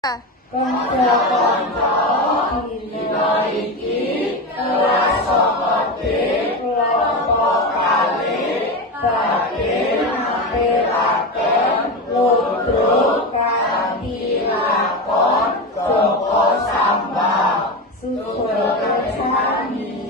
Kanca-kanca dina iki kelas sokoti kelompok kalih badhe nampiraken ludruk kanthi lakon Joko Sambal Sutra Kersani.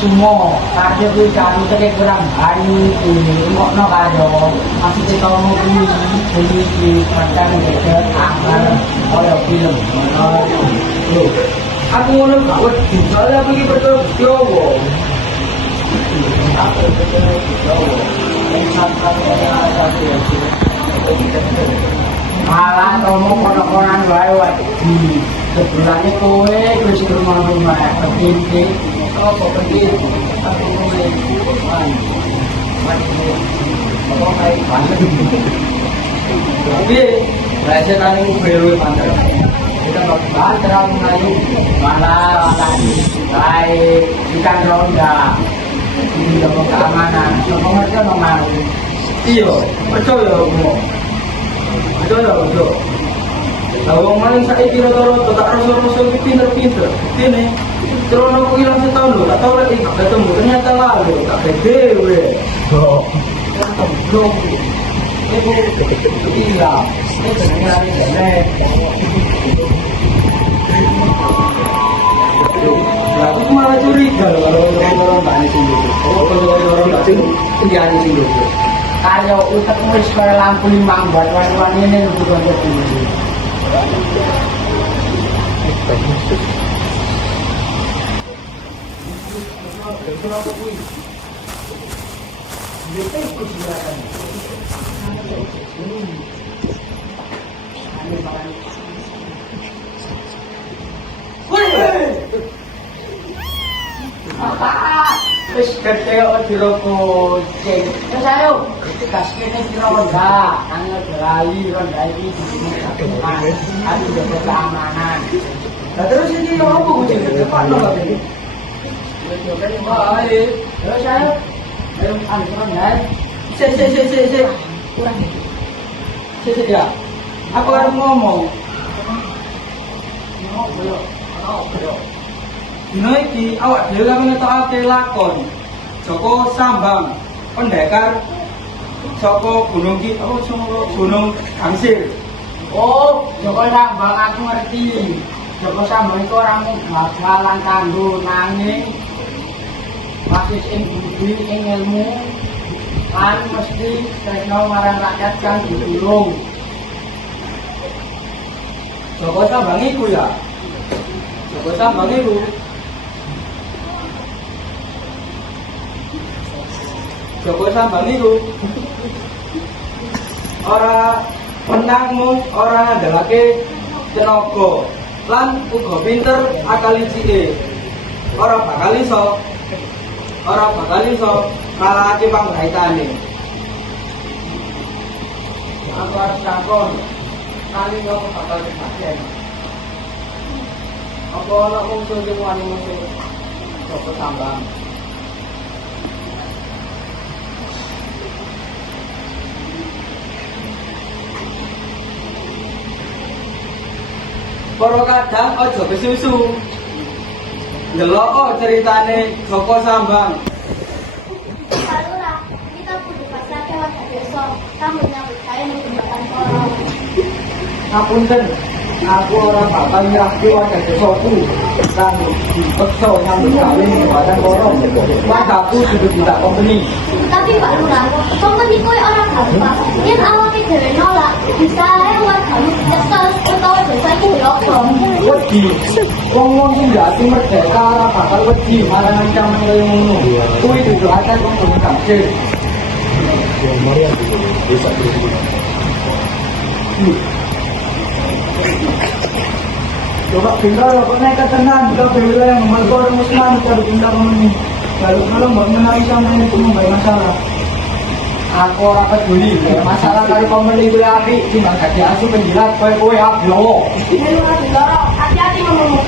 Semua ada berita kita kurang hari ini mau nak ada masih kita mau beli di kantor kita akan oleh film aku mau nak buat saya pergi bertemu malah kamu konon-konon lewat di sebenarnya kowe terus rumah-rumah penting apa penting aku mulai apa kayak banget tapi rasa kali belu pantai kita nggak banter mulai malah kayak ikan ronda ini dapat keamanan pengertian nomor iya betul ya betul ya betul. Kalau orang saya kira rata-rata tak rasa-rasa pinter-pinter, ini terus aku hilang setahun loh, tak tahu lagi ketemu ternyata lalu tak pede weh. Oh, belum. Ibu hilang, ini benar ini. Aku malah curiga kalau orang tanya sini. Oh, kalau orang tak sini, dia di sini. Kalau utak nulis pada lampu limang buat warna-warni ini bukan betul. Wis gede kok dirokok. Wis ayo, gas kene kira rendah, angel lali rendah iki dimakan. Aku jaga keamanan. Lah terus iki yo opo kucing depan lho iki. Wis yo kan kok ae. Terus ayo. Ayo angel rendah. Sik. Kurang. Sik ya. Aku arep ngomong. Dino iki awak dhewe kami ngetokake lakon Joko Sambang pendekar saka Gunung Gunung Gangsir. Oh, Joko Sambang aku ngerti. Joko Sambang itu orang bakalan kanggo nanging masih ing budi ing ilmu kan mesti tresno marang rakyat kang ditulung. Joko Sambang iku ya. Joko Sambang iku Joko Sambang itu ora menangmu ora ndelake tenaga lan uga pinter akal licike ora bakal iso ngalahake panggaitane. Aku harus takon kali kamu bakal kesaksian apa ana musuh sing wani musuh Joko Sambang. Para kadang aja kesusu. Ndelok ceritane Joko Sambang. Pak Lurah, kita kudu pasake warga desa. Kamu nyambut gawe menggunakan koro. Ngapunten, aku ora bakal nyerahke warga desaku. Kan dipeksa nyambut gawe menggunakan koro. Wargaku kudu tidak kompeni. Tapi Pak Lurah, kompeni kowe ora gampang. Yen awake dhewe nolak, bisa ae wargamu dicekel utawa desa iki dilobong. Wedi, wong-wong sing jati merdeka ora bakal wedi marang ancaman kaya ngono. Kuwi didoakan wong Gunung Gangsir. Coba pintar kok naik tenan, kok bela yang mergo musman cari pintar ini. Lalu kalau mbak menawi sampai itu membawa masalah. Aku ora peduli, masalah kali kompeni kuwi apik, timbang dadi asu penjilat kowe abyo. Ini ora diloro, hati-hati ngomongmu.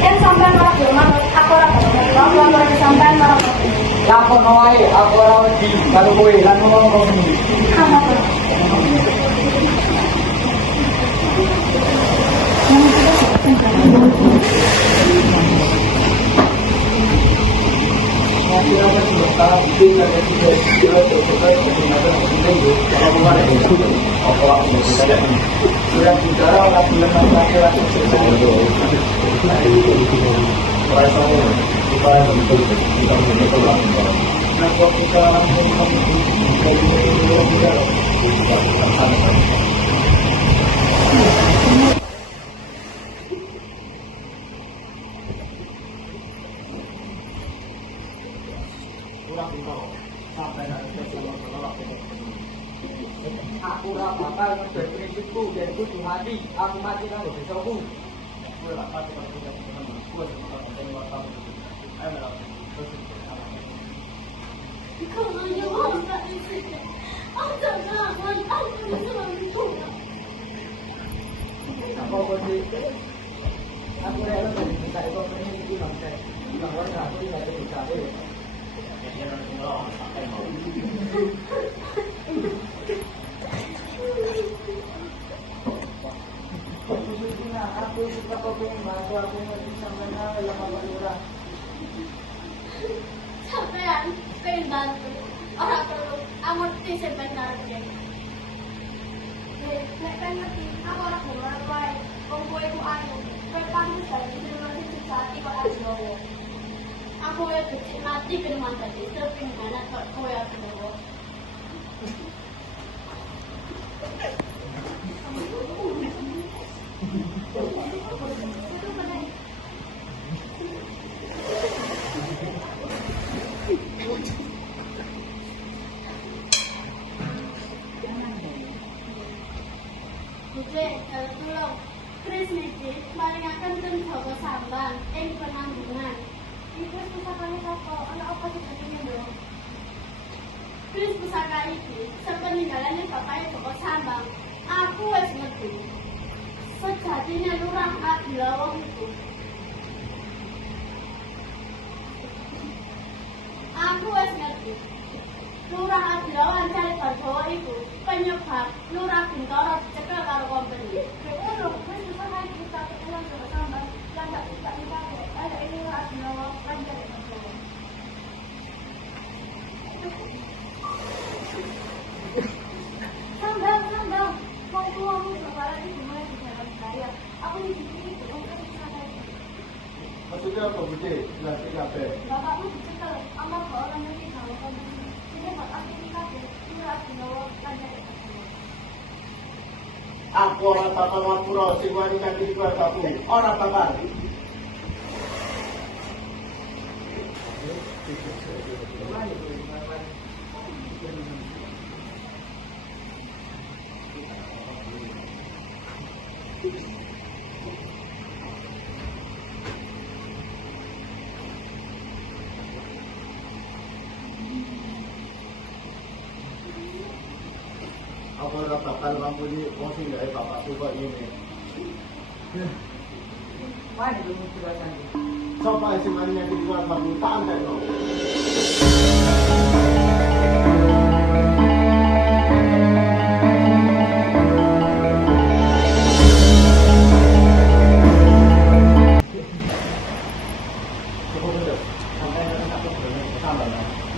Yen sampean ora gelem aku ora bakal ngomong sampean ora. Lakon wae, aku ora wedi karo kowe lan ngomong iki. Aku ora bakal ngedek prinsipku yen kudu mati, aku mati kanggo desaku. Kowe ora mati kanggo desaku. Kowe ora mati kanggo desaku. Ayo lah. Kau hanya mau tak isi. Aku tak nak, aku tidak mampu. Apa kode? Aku rela dari kita itu ini bangsa. Bahwa aku tidak ada bisa. Jadi orang tua sampai mau. Aku suka kopi bantu aku ngerti sampai dalam apa lurah. Sampean pengen bantu orang perlu amorti sebentar aja. Nek kan ngerti aku orang berulang wae. Wong kowe ku anu, kowe pantes dari sing sesati kok ajowo. Aku ya becik mati ben mantan desa ping mana kok kowe ajowo. Buje tulung Kris niki maringaken ten Joko Sambang ing penanggungan. Iku pusakane sapa? Ana apa jenenge, Mbok? Kris pusaka iki sepeninggalane bapake Joko Sambang. Aku wis ngerti. Sejatinya Lurah Adilawang itu. Aku wis ngerti. Lurah Adilawang cari Bardawa itu penyebab Lurah Bintoro dicekel karo company. Ngono, wis pusaka iki tak ulang Joko Sambang lan tak dipake. Ada ini Lurah Adilawang lan cari Bardawa. Sambang. Mau keluar kepala ini gimana di dalam saya? Aku di sini itu untuk sana. Maksudnya apa Budi? Jelaskan apa? Bapakmu dicekel, sama orang yang tahu kan. Sini bapak ini kabeh, surat dibawa kanjeng. Aku orang bakal ngapura sing wani kanthi keluargaku. Ora bakal. Aku ora bakal ngampuni wong sing gawe bapakku kok ngene. Mana belum jelaskan? Sapa sing wani kanthi keluargaku tak antekno.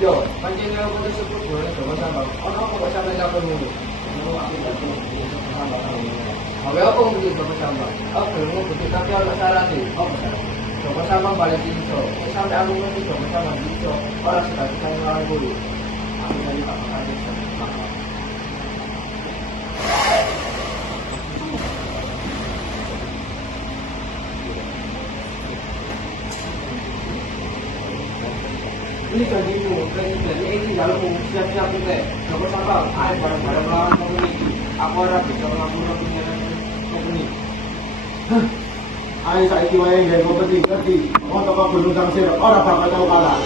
Yo, pancen aku tersebut boleh Joko Sambang. Ono apa kok sampe kabeh ngono? Apa aku mesti Joko Sambang? Aku belum betul tapi ono salahne. Apa salah? Joko Sambang balik iso. Sampai aku ngerti Joko Sambang iso. Ora sekali saya nglawan dulu. Aku lagi tak pakai. Ini janjimu, jadi ini kalau siap-siap juga. Joko Sambang, ayo bareng-bareng melawan komuniti. Aku harap bisa melakukan penyiaran komuniti. Ayo saiki wae nggawe kompetisi ngerti. Wong teko Gunung Sangsir ora bakal tau kalah.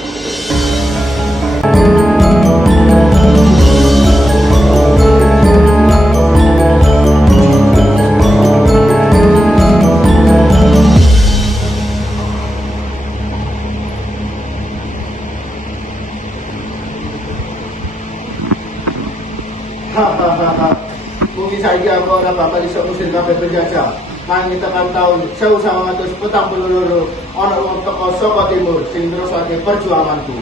Mungkin saja aku ora bakal iso ngusir kabeh penjajah. Nanging tekan taun 1942 ana wong teko saka timur sing nerusake perjuanganku.